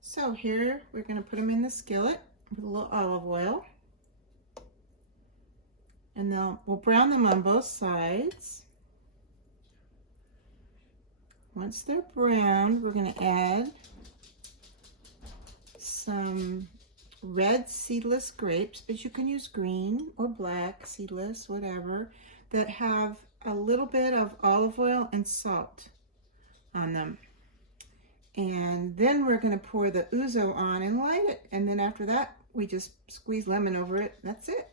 So here we're going to put them in the skillet with a little olive oil. And then we'll brown them on both sides. Once they're browned, we're going to add some red seedless grapes, but you can use green or black seedless, whatever, that have a little bit of olive oil and salt on them. And then we're going to pour the ouzo on and light it. And then after that, we just squeeze lemon over it. That's it.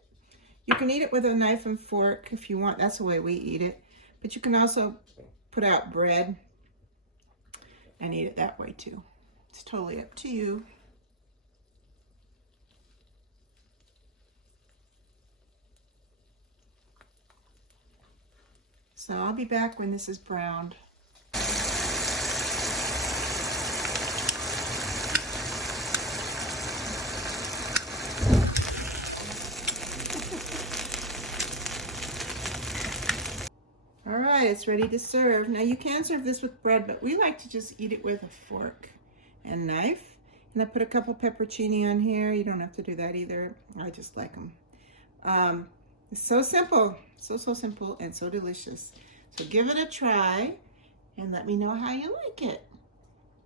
You can eat it with a knife and fork if you want. That's the way we eat it. But you can also put out bread and eat it that way too. It's totally up to you. So I'll be back when this is browned. All right, it's ready to serve. Now you can serve this with bread, but we like to just eat it with a fork and knife. And I put a couple pepperoncini on here. You don't have to do that either. I just like them. It's so simple, so simple and so delicious. So give it a try and let me know how you like it.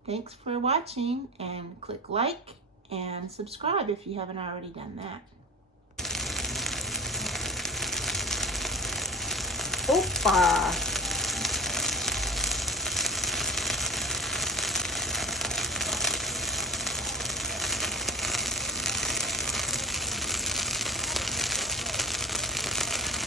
Thanks for watching, and click like and subscribe if you haven't already done that. Opa!